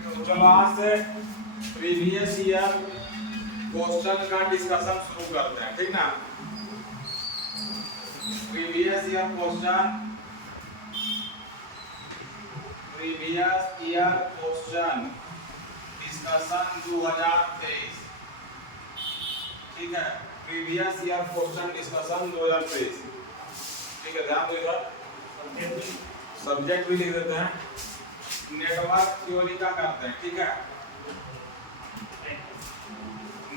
तो चलो आज से प्रीवियस ईयर क्वेश्चन का डिस्कशन शुरू करते हैं, ठीक ना। प्रीवियस ईयर क्वेश्चन डिस्कशन 2023, ठीक है। प्रीवियस ईयर क्वेश्चन डिस्कशन 2023, ठीक है। ध्यान दो, इधर सब्जेक्ट भी लिख देते हैं। नेटवर्क थ्योरी का करते हैं, ठीक है।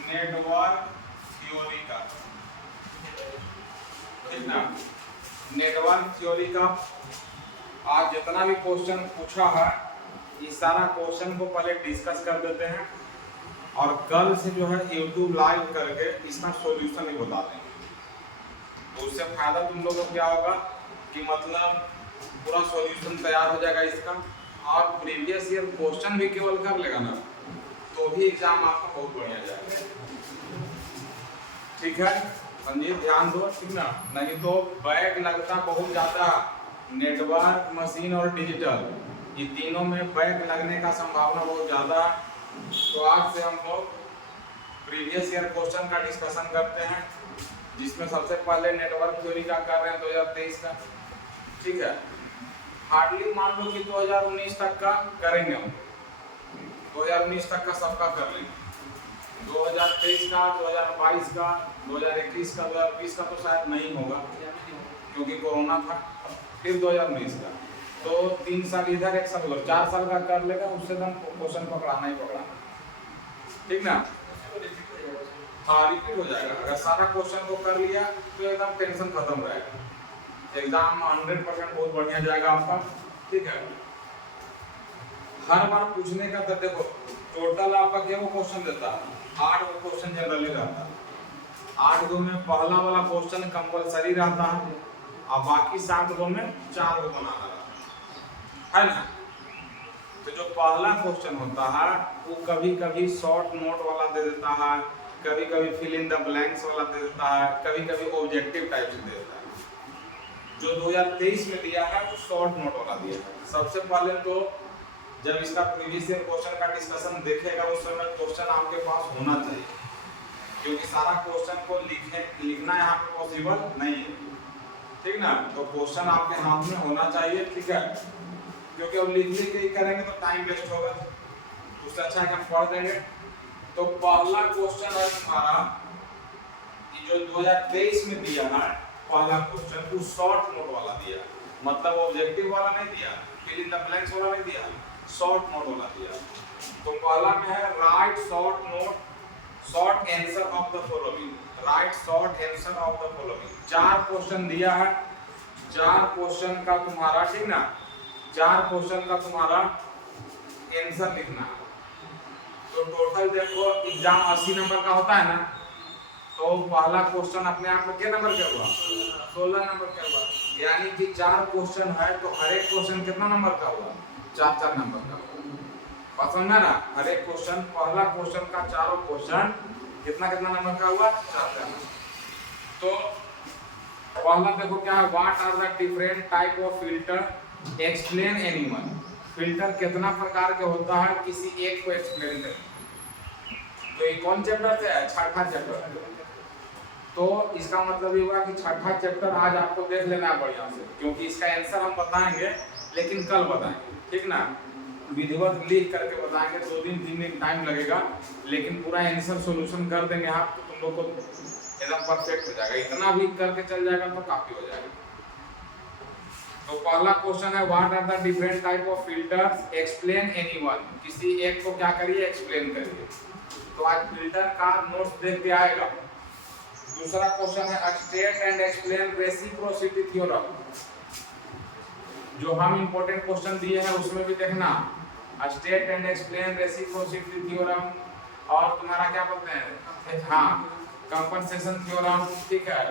नेटवर्क थ्योरी का, ठीक ना। नेटवर्क थ्योरी का आज जितना भी क्वेश्चन पूछा है, इस सारा क्वेश्चन को पहले डिस्कस कर देते हैं और कल से जो है YouTube लाइव करके इसका सॉल्यूशन ही बता देंगे। तो उससे फायदा तुम लोगों को क्या होगा कि मतलब पूरा सॉल्यूशन तैयार हो जाएगा इसका, और प्रीवियस ईयर क्वेश्चन भी केवल कर लेगा ना, तो भी एग्जाम आपका बहुत बढ़िया जाएगा, ठीक है। संजीव ध्यान दो, ठीक ना। नहीं तो बैक लगता बहुत ज्यादा। नेटवर्क, मशीन और डिजिटल, ये तीनों में बैक लगने का संभावना बहुत ज्यादा। तो आज से हम लोग प्रीवियस ईयर क्वेश्चन का डिस्कशन करते हैं, जिसमें सबसे पहले नेटवर्क थ्योरी का कर रहे हैं 2023 का, ठीक है। हार्डली मान लो कि 2019 तक का करेंगे हम, 2019 तक का सबका कर लेंगे। 2023 का, 2022 का, 2021 का, 2020 का तो शायद नहीं होगा क्योंकि कोरोना था। फिर 2019 का, तो 3 साल इधर 1 साल उधर, 4 साल का कर लेगा। उससे तो क्वेश्चन पकड़ाना ही पकड़ाना, ठीक ना। हाँ, रिपीट हो जाएगा। अगर सारा क्वेश्चन को कर लिया तो एकदम टेंशन खत्म रहेगा, एग्जाम 100% बहुत बढ़िया जाएगा आपका, ठीक है। हर बार पूछने का तो देखो टोटल आपका क्या वो क्वेश्चन देता है, 8 क्वेश्चन जनरली रहता है। 8 गो में पहला वाला क्वेश्चन कंपलसरी रहता है और बाकी 7 गो में 4 गो बनाना रहता है ना। तो जो पहला क्वेश्चन होता है वो कभी कभी शॉर्ट नोट वाला दे देता है, कभी कभी फिल इन द ब्लैंक्स वाला दे देता है, कभी कभी ऑब्जेक्टिव टाइप से दे देता है। जो 2023 में दिया है वो शॉर्ट नोट वाला दिया है। सबसे पहले तो जब इसका प्रीवियस ईयर क्वेश्चन का डिस्कशन देखेगा उस समय क्वेश्चन आपके पास होना चाहिए, क्योंकि सारा क्वेश्चन को लिखना यहाँ पे पॉसिबल नहीं है, ठीक ना। तो क्वेश्चन आपके हाथ में होना चाहिए, ठीक है। क्योंकि अब लिख के ही करेंगे तो टाइम वेस्ट होगा, उससे अच्छा है कि हम पढ़ देंगे। तो पहला क्वेश्चन है तुम्हारा जो 2023 में दिया है, पहला क्वेश्चन वो शॉर्ट नोट वाला दिया, मतलब ऑब्जेक्टिव वाला नहीं दिया, फिल इन द ब्लैंक्स वाला नहीं दिया, शॉर्ट नोट वाला दिया। तो पहला में है right short note, short answer of the following, right short answer of the following. 4 question दिया है, 4 क्वेश्चन का तुम्हारा, ठीक ना, 4 क्वेश्चन का तुम्हारा आंसर लिखना है। तो टोटल देखो एग्जाम 80 नंबर का होता है ना, तो पहला क्वेश्चन अपने आप में कितने नंबर का हुआ, 16 नंबर का हुआ। यानी कि 4 क्वेश्चन है तो हर एक क्वेश्चन कितना नंबर का हुआ, 4-4 नंबर का हुआ। पसंद है ना। हर एक क्वेश्चन, पहला क्वेश्चन का चारों क्वेश्चन कितना कितना नंबर का हुआ, 4-4 नंबर। तो पहला देखो क्या है, what are the different type of filter, explain anyone. Filter कितना प्रकार के होता है, किसी एक को एक्सप्लेन करें। तो ये कौन चैप्टर से है, छठा चैप्टर। तो इसका मतलब ये हुआ कि छठा चैप्टर आज आपको देख लेना है बढ़िया से, क्योंकि इसका आंसर हम बताएंगे लेकिन कल बताएंगे, ठीक ना। विधिवत लिख करके बताएंगे, 2 दिन 3 दिन टाइम लगेगा, लेकिन पूरा आंसर सॉल्यूशन कर देंगे आप, तो तुम लोग को एकदम परफेक्ट हो जाएगा। इतना भी करके चल जाएगा तो काफी हो जाएगा। तो पहला क्वेश्चन है what are the different type of filters, explain anyone. किसी एक को क्या करिए, एक्सप्लेन करिए। तो आज फिल्टर का नोट्स देख के आएगा। दूसरा क्वेश्चन है state and explain reciprocity theorem. जो हम इंपॉर्टेंट क्वेश्चन दिए हैं उसमें भी देखना, state and explain reciprocity theorem, और तुम्हारा क्या बोलते हैं, हाँ, कंपनसेशन थ्योरम, ठीक है।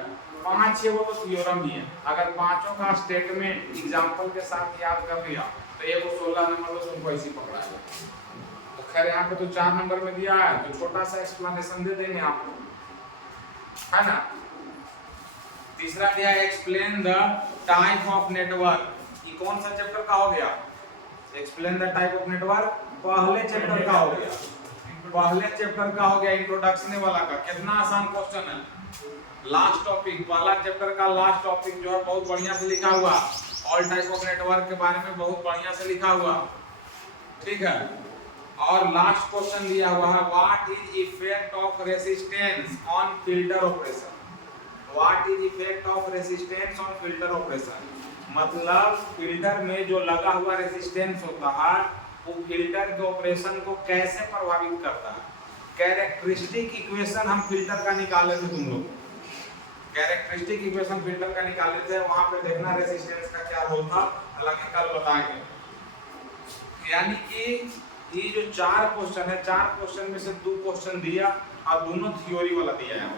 5-6 वो तो थ्योरम ही है। अगर पांचों का स्टेटमेंट एग्जांपल के साथ याद कर लिया तो ये वो 16 नंबर तो तुमको ऐसे ही पकड़ाएगा। तो खैर यहाँ पे तो 4 नंबर में दिया है, तो छोटा सा एक्सप्लेनेशन दे देंगे आपको, है ना। तीसरा दिया explain the type of network. ये कौन सा चैप्टर का हो गया, explain the type of network पहले चैप्टर का हो गया, पहले चैप्टर का हो गया इंट्रोडक्शन वाला का। कितना आसान क्वेश्चन है, लास्ट टॉपिक पहला चैप्टर का लास्ट टॉपिक जो है बहुत बढ़िया से लिखा हुआ, ऑल टाइप ऑफ नेटवर्क के बारे में बहुत बढ़िया से लिखा हुआ, ठीक है। और लास्ट क्वेश्चन दिया हुआ है what is effect of resistance on filter operation, what is effect of resistance on filter operation, मतलब फिल्टर में जो लगा हुआ रेजिस्टेंस होता है वो फिल्टर के ऑपरेशन को कैसे प्रभावित करता है। कैरेक्टरिस्टिक इक्वेशन हम फिल्टर का निकाले थे, तुम लोग कैरेक्टरिस्टिक इक्वेशन फिल्टर का निकाले थे, वहां पे देखना रेजिस्टेंस का क्या रोल था, हालांकि कल बताएंगे। यानी कि ये जो 4 क्वेश्चन है, 4 क्वेश्चन में से 2 क्वेश्चन दिया और दोनों थ्योरी वाला दिया है,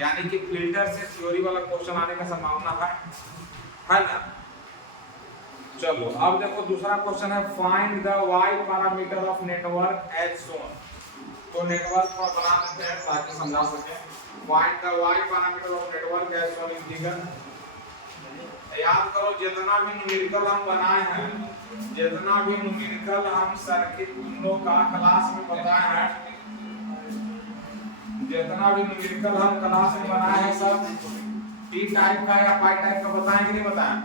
यानी कि फिल्टर से थ्योरी वाला क्वेश्चन आने का संभावना है ना। चलो अब देखो दूसरा क्वेश्चन है find the y parameter of network as shown. तो नेटवर्क को बना देते हैं ताकि समझा सके। Find the y parameter of network as shown in figure. याद करो जितना भी न्यूमेरिकल हम बनाए हैं, जितना भी न्यूमेरिकल हम सर्किट तुम लोग का क्लास में बताए हैं, जितना भी न्यूमेरिकल हम क्लास में बनाए हैं सब टी टाइप का या पाई टाइप का बताएं कि नहीं बताएं।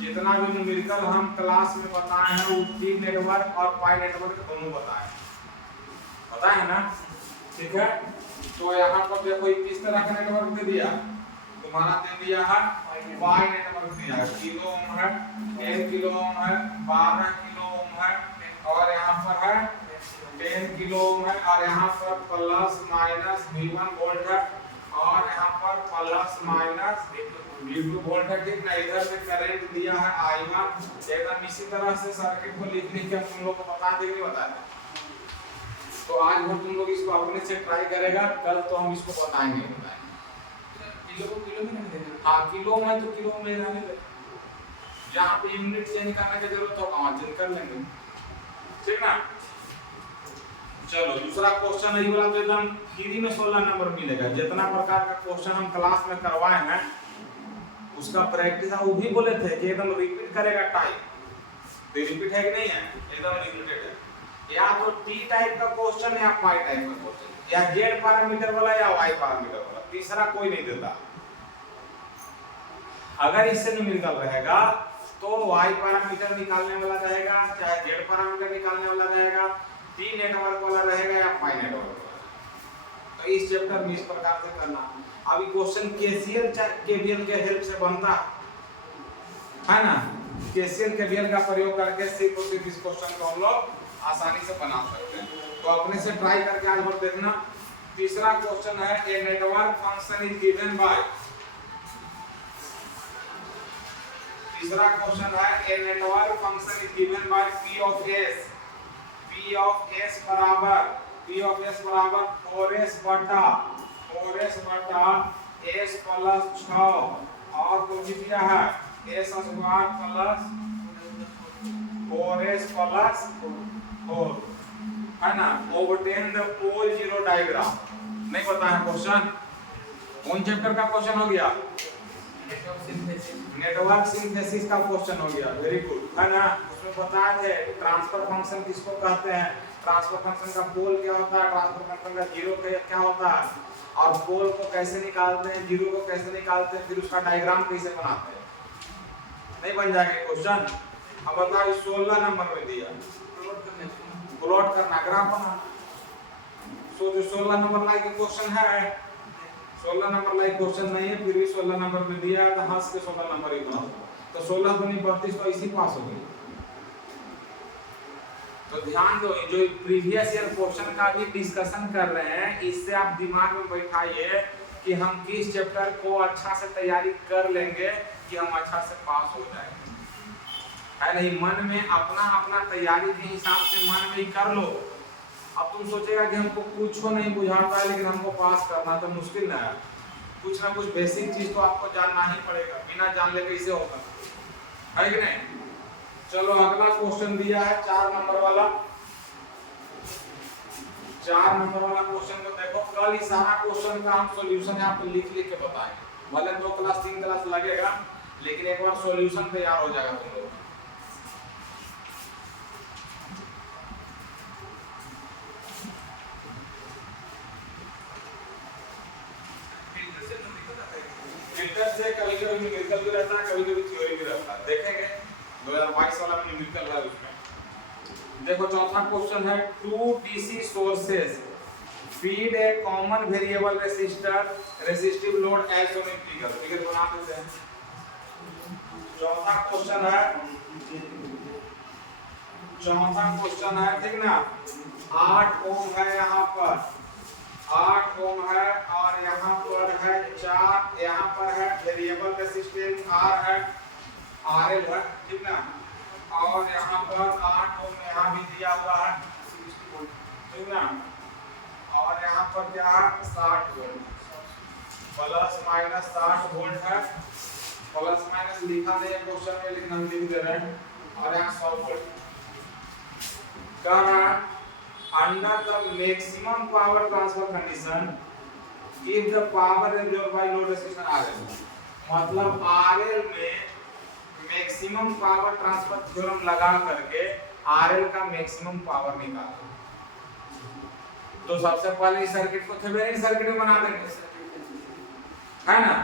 जितना भी न्यूमेरिकल हम क्लास में बताए हैं वो टी नेटवर्क और पाई नेटवर्क दोनों बताए ना, ठीक है। तो यहाँ पर देखो किस तरह का नेटवर्क दे दिया, तुम्हारा दे दिया है पाई नेटवर्क दिया है, किलो ओम है, 10 किलो ओम है, 12 किलो ओम है, और यहाँ पर है 10 किलो ओम है, और यहाँ पर प्लस माइनस V1 वोल्ट है, और यहाँ पर प्लस माइनस V2 वोल्ट है, ठीक ना। इधर से करंट दिया है I1। एकदम इसी तरह से सर्किट को लिख के तुम लोग को बता देंगे, नहीं बताएं। तो आज वो तुम लोग इसको अपने से ट्राई करेगा, कल तो हम इसको बताएंगे। किलो में नहीं देना, हाँ किलो में तो किलो में रहने दे, जहाँ पे यूनिट चेंज करने की जरूरत होगा वहाँ चेंज कर लेंगे, ठीक ना। चलो दूसरा क्वेश्चन है, ये वाला तो एकदम फ्री में 16 नंबर मिलेगा। जितना प्रकार का क्वेश्चन हम क्लास में करवाए हैं उसका प्रैक्टिस हम वो भी बोले थे कि एकदम रिपीट करेगा टाइप, तो रिपीट है कि नहीं है, एकदम रिपीटेड है। या तो टी टाइप का क्वेश्चन या पाई टाइप का क्वेश्चन, या जेड पैरामीटर वाला या वाई पैरामीटर वाला, तीसरा कोई नहीं देता। अगर इससे न्यूमेरिकल रहेगा तो वाई पैरामीटर निकालने वाला रहेगा, चाहे जेड पैरामीटर निकालने वाला रहेगा, टी नेटवर्क वाला रहेगा या पाई नेटवर्क वाला। तो इस चैप्टर में इस प्रकार से करना। अभी क्वेश्चन केसीएल केवीएल के हेल्प से बनता है ना, केसीएल केवीएल का प्रयोग करके सिर्फ और सिर्फ इस क्वेश्चन को हम लोग आसानी से बना सकते हैं। तो अपने से ट्राई करके आज और देखना। तीसरा क्वेश्चन है a network function is given by, तीसरा क्वेश्चन है a network function is given by p of s, p of s बराबर 4s बटा s प्लस 6 और कुछ दिया है s square plus 4s plus 4 है ना। Obtain the pole zero diagram. नहीं पता है क्वेश्चन, कौन चैप्टर का क्वेश्चन हो गया, नेटवर्क सिंथेसिस का क्वेश्चन हो गया। वेरी गुड है ना। उसमें बताए थे ट्रांसफर फंक्शन किसको कहते हैं, ट्रांसफर फंक्शन का पोल क्या होता है, ट्रांसफर फंक्शन का जीरो क्या होता है, और पोल को कैसे निकालते हैं, जीरो को कैसे निकालते हैं, फिर उसका डायग्राम कैसे बनाते हैं। नहीं बन जाएगा क्वेश्चन। अब बताओ 16 नंबर में दिया, प्लॉट करना, ग्राफ बनाना। सो जो 16 नंबर लाइक क्वेश्चन है, 16 नंबर लाइक क्वेश्चन नहीं है, फिर भी 16 नंबर में दिया है तो हंस के 16 नंबर ही बना। तो 16 दूनी 32 तो इसी पास हो गई। तो ध्यान दो, जो प्रीवियस ईयर क्वेश्चन का भी डिस्कशन कर रहे हैं, इससे आप दिमाग में बैठाइए कि हम किस चैप्टर को अच्छा से तैयारी कर लेंगे कि हम अच्छा से पास हो जाएंगे। है नहीं, मन में अपना अपना तैयारी के हिसाब से मन में ही कर लो। अब तुम सोचेगा कि हमको कुछ नहीं बुझाता है लेकिन हमको पास करना तो मुश्किल ना है। कुछ ना कुछ बेसिक चीज तो आपको जानना ही पड़ेगा, बिना जान ले कैसे होगा, है कि नहीं। चलो अगला क्वेश्चन दिया है 4 नंबर वाला। 4 नंबर वाला क्वेश्चन को देखो। कल इस सारा क्वेश्चन का हम सॉल्यूशन यहाँ पे लिख के बताएंगे। भले 2 क्लास 3 क्लास लगेगा, लेकिन एक बार सॉल्यूशन तैयार हो जाएगा तुम लोग। कभी न्यूमेरिकल भी रहता है, कभी कभी थ्योरी भी रहता है, देखेंगे 2022 वाला में न्यूमेरिकल है उसमें। देखो चौथा क्वेश्चन है, 2 DC sources feed a common variable resistor resistive load as shown in figure. Figure बना देते हैं। चौथा क्वेश्चन है ठीक ना, 8 ओम है यहाँ पर, 8 ओम है और यहाँ पर है 4, यहाँ पर है वेरिएबल रेसिस्टेंस R है, RL है ठीक ना, और यहाँ पर 8 ओम यहाँ भी दिया हुआ है ठीक ना, और यहाँ पर क्या है 60 वोल्ट, प्लस माइनस 60 वोल्ट है, प्लस माइनस लिखा नहीं है क्वेश्चन में लेकिन हम लिख दे रहे हैं, और यहाँ 100 वोल्ट कह रहा है under the maximum power transfer condition if the power absorb by load resistance RL, मतलब RL में मैक्सिमम पावर ट्रांसफर थ्योरम लगा करके RL का मैक्सिमम पावर निकालो। तो सबसे पहले इस सर्किट को थेवेनिन सर्किट में बना देंगे है ना,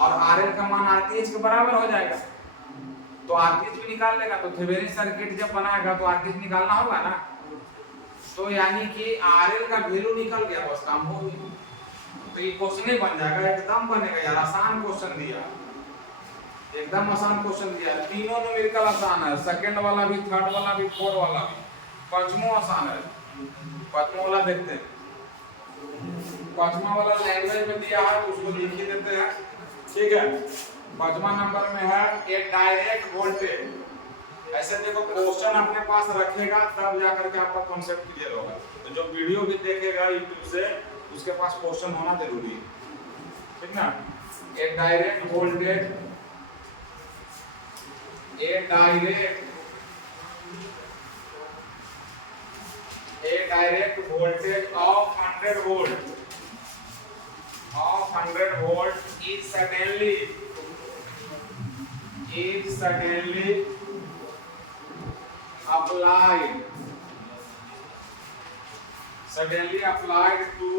और RL का मान RTh के बराबर हो जाएगा, तो RTh भी निकाल लेगा, तो थेवेनिन सर्किट जब बनाएगा तो RTh निकालना होगा ना, तो यानी कि RL का वैल्यू निकल गया, बस काम हो गया। तो ये क्वेश्चन ही बन जाएगा, एकदम बनेगा यार, आसान क्वेश्चन दिया, एकदम आसान क्वेश्चन दिया, तीनों न्यूमेरिकल आसान है, सेकंड वाला भी, थर्ड वाला भी, फोर्थ वाला भी, पांचवा आसान है। पांचवा वाला देखते हैं, पांचवा वाला लैंग्वेज में दिया है तो उसको लिख ही देते हैं ठीक है। पांचवा नंबर में है ए डायरेक्ट वोल्टेज, ऐसे देखो क्वेश्चन अपने पास रखेगा तब जाकर के आपका कॉन्सेप्ट क्लियर होगा, तो जो वीडियो भी देखेगा यूट्यूब से उसके पास क्वेश्चन होना जरूरी है ठीक ना। A direct voltage, a direct voltage of 100 volt is suddenly applied to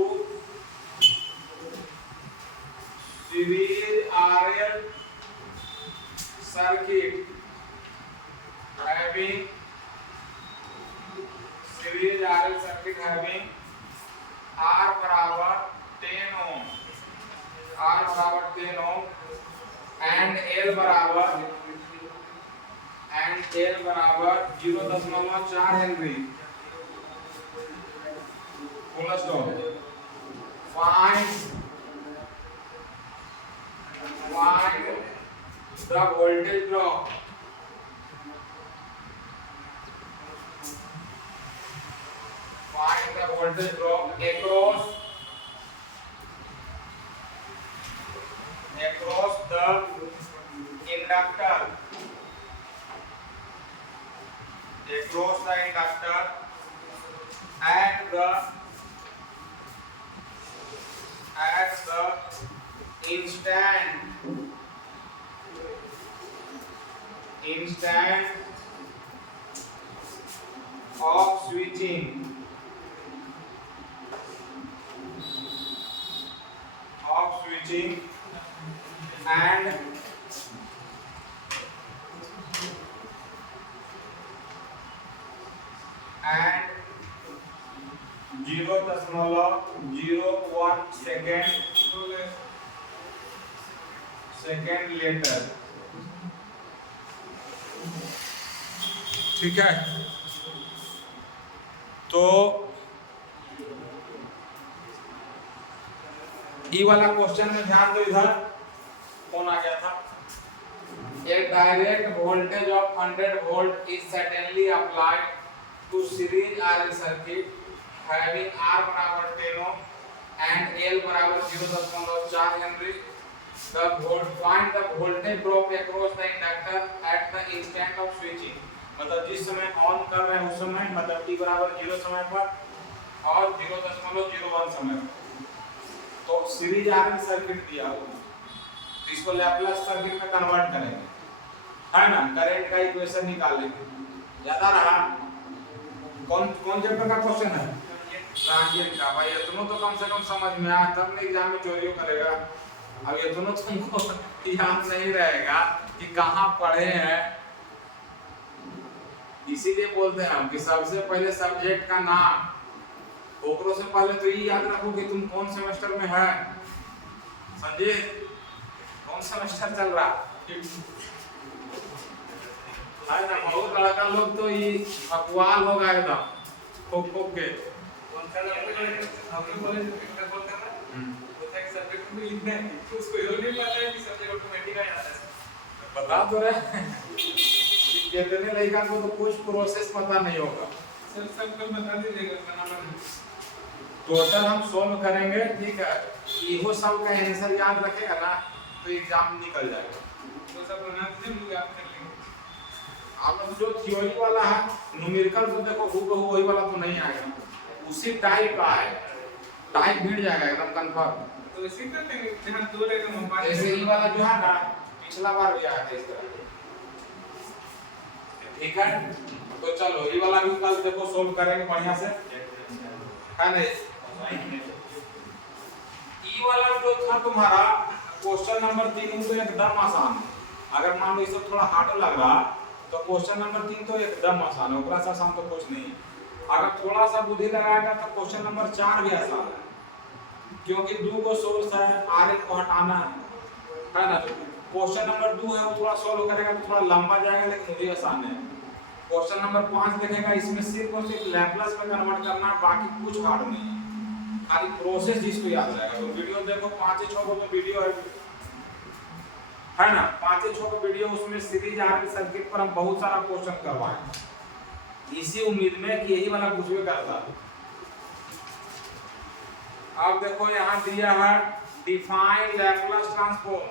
series RL circuit having R बराबर 10 ओम, R बराबर 10 ओम एंड L बराबर 0.4 Henry. Full stop. Find the voltage drop, find the voltage drop across the inductor, at the instant of switching and and 0.01 second later. ठीक है, तो ई वाला question में ध्यान दो, इधर कौन आ गया था। A direct voltage of 100 volt is suddenly applied to series RL circuit having R बराबर 10 ohm and L बराबर 0.4 Henry. Find the voltage drop across the inductor at the instant of switching, मतलब जिस समय ऑन कर रहे हैं उस समय, मतलब t बराबर 0 समय पर और 0.01 समय पर। तो सीरीज आरएल सर्किट दिया हुआ, तो इसको लैप्लास सर्किट में कन्वर्ट करेंगे, है ना, करंट का इक्वेशन निकालेंगे। याद आ रहा? कौन चैप्टर का क्वेश्चन है? ट्रांजिएंट का। भाई इतना तो कम से कम समझ में आया, तब नहीं एग्जाम में चोरियों करेगा। अब ये दोनों तुमको याद नहीं रहेगा कि कहाँ पढ़े हैं, इसीलिए बोलते हैं हम कि सबसे पहले सब्जेक्ट का नाम ओकरो से पहले तो ये याद रखो कि तुम कौन सेमेस्टर में है। समझे? कौन सेमेस्टर चल रहा है ना। बहुत लड़का लोग तो ये अकवाल होगा एकदम खूब खूब के। कौन सा आपके कॉलेज में बोलते हैं ना, होता है कि सब्जेक्ट में लिखना है, तो उसको ये नहीं पता है कि सब्जेक्ट ऑटोमेटिक आ जाता है। बता तो रहे कि कितने लड़का को तो कुछ प्रोसेस पता नहीं होगा। सर सबको बता दीजिएगा बनाना। टोटल हम सोल्व करेंगे, ठीक है। इहो सब का आंसर याद रखेगा ना तो एग्जाम निकल जाएगा। तो सब बना दीजिए, हम याद कर लेंगे। अब जो थ्योरी वाला है न्यूमेरिकल तो देखो हूबहू वही वाला तो नहीं आएगा, उसी टाइप का है, टाइप मिल जाएगा एकदम कंफर्म। तो इसी कर लेंगे जहां दो रहेगा हम बात जैसे ये वाला जो है ना पिछला बार भी आया था इस तरह, ठीक है। तो चलो ये वाला भी कल देखो सोल्व करेंगे बढ़िया से, है ना। ई वाला जो था तुम्हारा क्वेश्चन नंबर 3 तो एकदम आसान है। अगर मान लो इसे थोड़ा हार्ड लग रहा तो क्वेश्चन नंबर 3 तो एकदम आसान है, ओकरा से आसान तो कुछ नहीं। अगर थोड़ा सा बुद्धि लगाएगा तो क्वेश्चन नंबर 4 भी आसान है, क्योंकि 2 को सोर्स है, आर को हटाना है ना। क्वेश्चन नंबर 2 है वो थोड़ा सोल्व करेगा तो थोड़ा लंबा जाएगा, लेकिन वो भी आसान है। क्वेश्चन नंबर 5 देखेगा, इसमें सिर्फ और सिर्फ लैप्लास में कन्वर्ट करना है, बाकी कुछ हार्ड नहीं है, खाली प्रोसेस जिसको याद रहेगा। तो वीडियो देखो 5-6 को तो वीडियो है ना, 5-6 को वीडियो, उसमें सीरीज आरबी सर्किट पर हम बहुत सारा क्वेश्चन करवाएं इसी उम्मीद में कि यही वाला पूछवे करता। अब देखो यहाँ दिया है डिफाइन लैप्लास ट्रांसफॉर्म,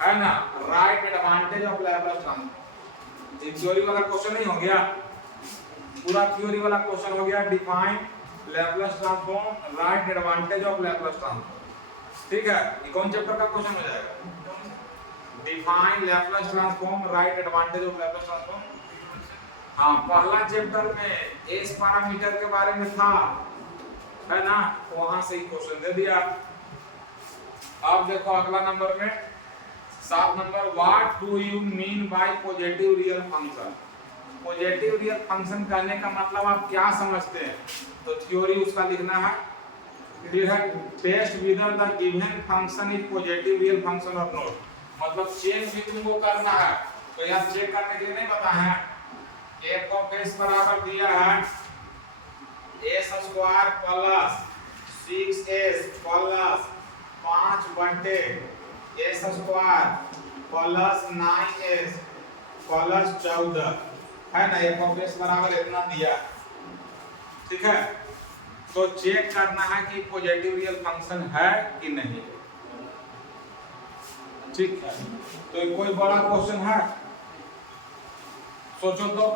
है ना, right advantage of Laplace transform. ये थ्योरी वाला क्वेश्चन नहीं हो गया, पूरा थ्योरी वाला क्वेश्चन हो गया define Laplace transform, right advantage of Laplace transform. ठीक है, ये कौन चैप्टर का क्वेश्चन हो जाएगा? Define Laplace transform, right advantage of Laplace transform. हाँ, पहला चैप्टर में एस पैरामीटर के बारे में था, है ना, वहां से ही क्वेश्चन दे दिया। अब देखो अगला नंबर में 7 number, what do you mean by positive real function. Positive real function कहने का मतलब आप क्या समझते हैं, तो थ्योरी उसका लिखना है। फिर है test whether the given function is positive real function और नॉट, मतलब चेक भी तुमको करना है। तो यार चेक करने के लिए नहीं पता है, f ऑफ s बराबर दिया है s square plus 6s plus 5 बटे s square plus 9s plus 14, है ना। f ऑफ s बराबर इतना दिया, ठीक है। तो चेक करना है कि पॉजिटिव रियल फंक्शन है कि नहीं, ठीक है। तो कोई बड़ा क्वेश्चन है, सोचो तो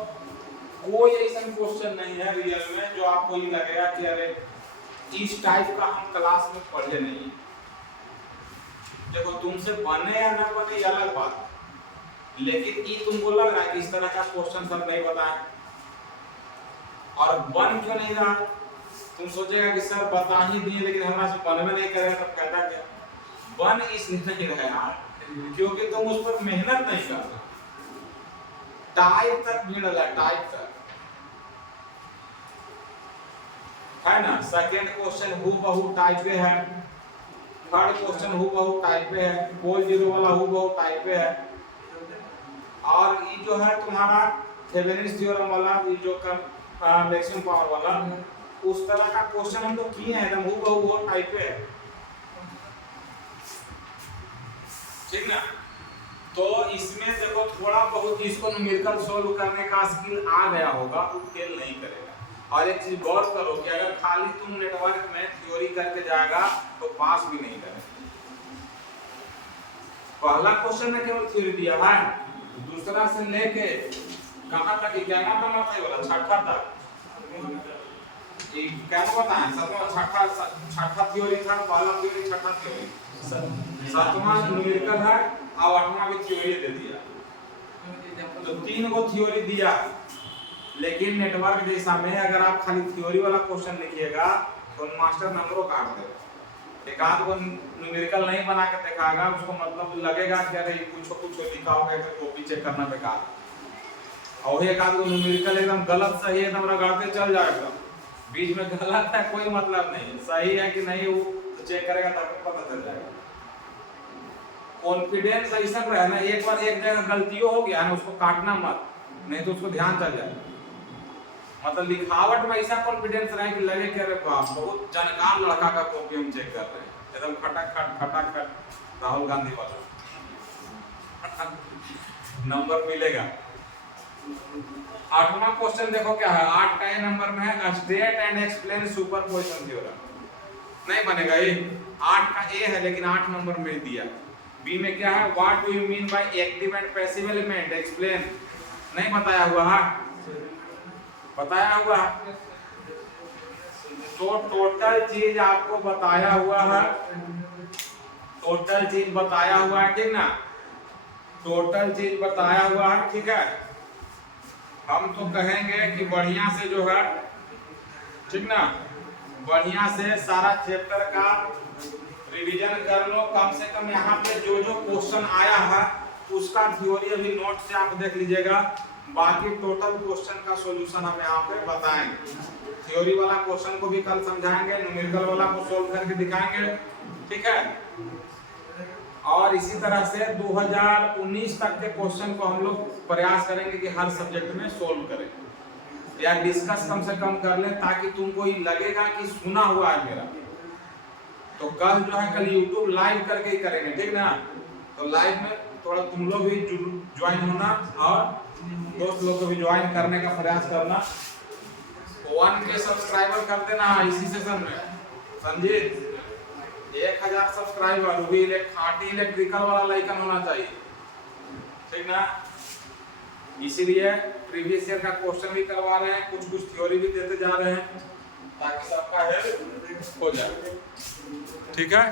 कोई ऐसा क्वेश्चन नहीं है रियल में जो आपको ये लगेगा कि अरे इस टाइप का हम क्लास में पढ़े नहीं। देखो तुमसे बने या ना बने ये अलग बात, लेकिन ये तुमको लग रहा है कि इस तरह का क्वेश्चन सब नहीं पता है, और बन क्यों नहीं रहा। तुम सोचेगा कि सर बता ही दिए लेकिन हमारा से बन में नहीं करेगा, तब कहता क्या बन इसलिए नहीं रहे यार क्योंकि तुम उस पर मेहनत नहीं करते। टाइप तक मिल है, टाइप तक, है ना। सेकंड क्वेश्चन हूबहू टाइप पे है, थर्ड क्वेश्चन हूबहू टाइप पे है, पोल जीरो वाला हूबहू टाइप पे है, और ये जो है तुम्हारा थेवेनिन थ्योरम वाला, ये जो मैक्सिमम पावर वाला, उस तरह का क्वेश्चन हम लोग किए हैं, एकदम हूबहू वो टाइप पे है, ठीक ना। तो इसमें देखो थोड़ा बहुत जिसको न्यूमेरिकल सोल्व करने का स्किल आ गया होगा वो फेल नहीं करेगा। और एक चीज गौर करो कि अगर खाली तुम नेटवर्क में थ्योरी करके जाएगा तो पास भी नहीं करेगा। पहला क्वेश्चन में केवल थ्योरी दिया है, दूसरा से लेके कहां तक, 11 नंबर था वाला, छठा तक क्या बताएं, छठा थ्योरी था, पहला थ्योरी, छठा थ्योरी, सातवां न्यूमेरिकल है और 8वां भी थ्योरी दे दिया। तो 3 को थ्योरी दिया, लेकिन नेटवर्क जैसा में अगर आप खाली थ्योरी वाला क्वेश्चन लिखिएगा तो मास्टर नंबरों काट देगा। एक आध को न्यूमेरिकल नहीं बना के दिखाएगा, उसको मतलब लगेगा कि अरे कुछ लिखा होगा तो कॉपी चेक करना बेकार। और एक आध को न्यूमेरिकल एकदम गलत सही एकदम रगड़ते चल जाएगा, बीच में गलत है कोई मतलब नहीं, सही है कि नहीं वो तो चेक करेगा तब पता चल जाएगा। कॉन्फिडेंस ऐसा रहे ना, एक बार एक जगह गलतियों हो गया ना उसको काटना मत, नहीं तो उसको ध्यान चल जाएगा। मतलब लिखावट में ऐसा कॉन्फिडेंस रहे कि लगे कि अरे बाप बहुत जानकार लड़का का कॉपी हम चेक कर रहे हैं, एकदम खटाखट राहुल गांधी वाला नंबर मिलेगा। 8वां क्वेश्चन देखो क्या है, 8 का नंबर में है state and explain superposition theorem. नहीं बनेगा ये, 8 का ए है लेकिन 8 नंबर में दिया। बी में क्या है, what do you mean by active and passive element, explain. नहीं बताया हुआ है, बताया हुआ है तो टोटल चीज आपको बताया हुआ है, टोटल चीज बताया हुआ है, ठीक ना, टोटल चीज बताया हुआ है, ठीक है। हम तो कहेंगे कि बढ़िया से जो है, ठीक ना, बढ़िया से सारा चैप्टर का रिवीजन कर लो, कम से कम यहाँ पे जो जो क्वेश्चन आया है उसका थ्योरी अभी नोट से आप देख लीजिएगा, बाकी टोटल क्वेश्चन का सॉल्यूशन हम यहाँ पे बताएंगे। थ्योरी वाला क्वेश्चन को भी कल समझाएंगे, न्यूमेरिकल वाला को सोल्व करके दिखाएंगे, ठीक है। और इसी तरह से 2019 तक के क्वेश्चन को हम लोग प्रयास करेंगे कि हर सब्जेक्ट में सोल्व करें या डिस्कस कम से कम कर लें, ताकि तुमको ही लगेगा कि सुना हुआ है मेरा। तो कल जो है, कल YouTube लाइव करके ही करेंगे, ठीक ना। तो लाइव में थोड़ा तुम लोग भी ज्वाइन होना और दोस्त लोग को भी ज्वाइन करने का प्रयास करना। 1K सब्सक्राइबर कर देना इसी सेशन में, संजीत 1000 सब्सक्राइबर, वो भी खाटी इलेक्ट्रिकल वाला लाइकन होना चाहिए, ठीक ना। इसीलिए प्रीवियस ईयर का क्वेश्चन भी करवा रहे हैं, कुछ थ्योरी भी देते जा रहे हैं ताकि सबका हेल्प हो जाए, ठीक है।